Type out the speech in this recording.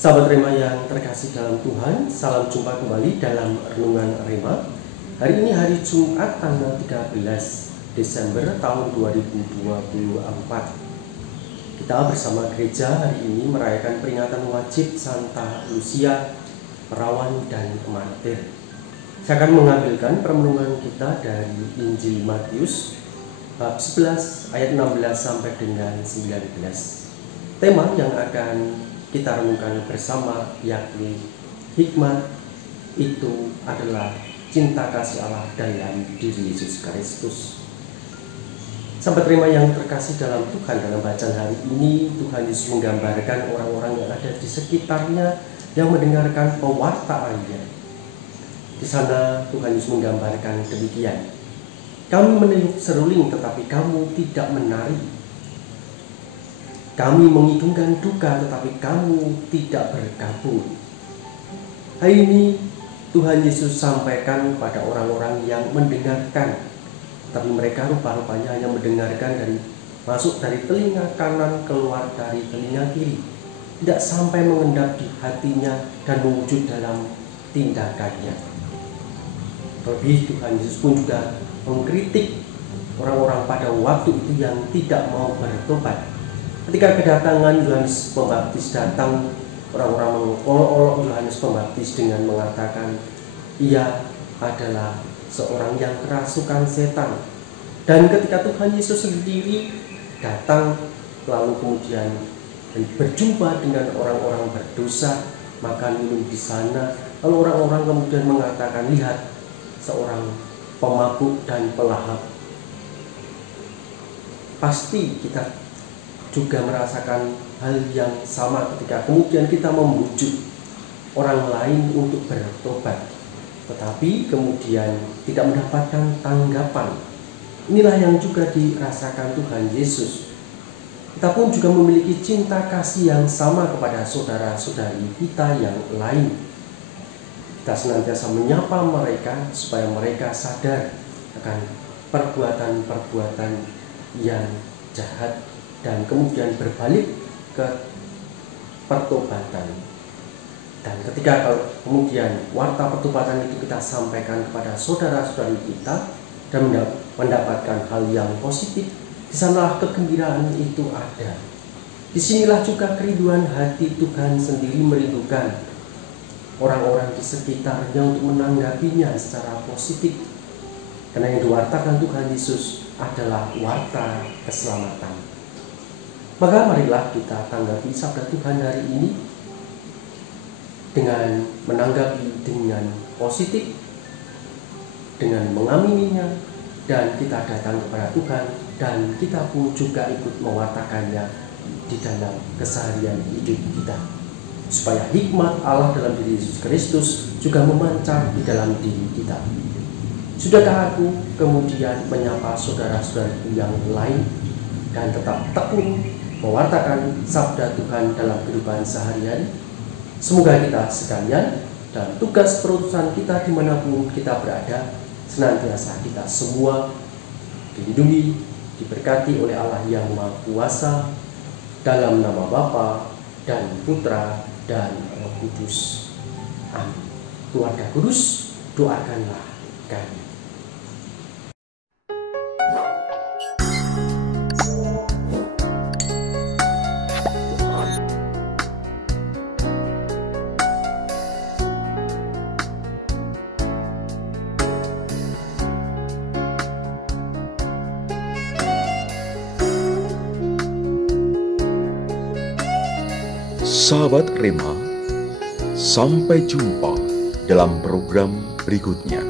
Sahabat Rema yang terkasih dalam Tuhan, salam jumpa kembali dalam Renungan Rema. Hari ini hari Jumat tanggal 13 Desember tahun 2024. Kita bersama gereja hari ini merayakan peringatan wajib Santa Lucia, perawan dan martir. Saya akan mengambilkan permenungan kita dari Injil Matius bab 11 ayat 16 sampai dengan 19. Tema yang akan kita renungkan bersama yakni hikmat itu adalah cinta kasih Allah dalam diri Yesus Kristus. Sahabat Rema yang terkasih dalam Tuhan, dalam bacaan hari ini Tuhan Yesus menggambarkan orang-orang yang ada di sekitarnya yang mendengarkan pewartaannya. Di sana Tuhan Yesus menggambarkan demikian. Kami meniup seruling tetapi kamu tidak menari. Kami mengidungkan duka tetapi kamu tidak bergabung. Hari ini Tuhan Yesus sampaikan pada orang-orang yang mendengarkan, tapi mereka rupa-rupanya hanya mendengarkan masuk dari telinga kanan keluar dari telinga kiri, tidak sampai mengendap di hatinya dan mewujud dalam tindakannya. Terlebih Tuhan Yesus pun juga mengkritik orang-orang pada waktu itu yang tidak mau bertobat. Ketika kedatangan Yohanes Pembaptis datang, orang-orang mengolok-olok Yohanes Pembaptis dengan mengatakan ia adalah seorang yang kerasukan setan. Dan ketika Tuhan Yesus sendiri datang lalu kemudian berjumpa dengan orang-orang berdosa, makan minum di sana, lalu orang-orang kemudian mengatakan, lihat seorang pemabuk dan pelahap. Pasti kita juga merasakan hal yang sama ketika kemudian kita membujuk orang lain untuk bertobat, tetapi kemudian tidak mendapatkan tanggapan. Inilah yang juga dirasakan Tuhan Yesus. Kita pun juga memiliki cinta kasih yang sama kepada saudara-saudari kita yang lain. Kita senantiasa menyapa mereka supaya mereka sadar akan perbuatan-perbuatan yang jahat dan kemudian berbalik ke pertobatan. Dan ketika kemudian warta pertobatan itu kita sampaikan kepada saudara-saudari kita dan mendapatkan hal yang positif, di sanalah kegembiraan itu ada. Disinilah juga kerinduan hati Tuhan sendiri merindukan orang-orang di sekitarnya untuk menanggapinya secara positif. Karena yang diwartakan Tuhan Yesus adalah warta keselamatan. Maka marilah kita tanggapi sabda Tuhan hari ini dengan menanggapi dengan positif, dengan mengamininya, dan kita datang kepada Tuhan dan kita pun juga ikut mewartakannya di dalam keseharian hidup kita, supaya hikmat Allah dalam diri Yesus Kristus juga memancar di dalam diri kita. Sudahkah aku kemudian menyapa saudara-saudariku yang lain dan tetap tekun mewartakan sabda Tuhan dalam kehidupan sehari-hari? Semoga kita sekalian dalam tugas perutusan kita dimanapun kita berada, senantiasa kita semua dilindungi, diberkati oleh Allah yang Maha Kuasa, dalam nama Bapa dan Putra dan Roh Kudus. Amin. Keluarga kudus, doakanlah kami. Sahabat Rema, sampai jumpa dalam program berikutnya.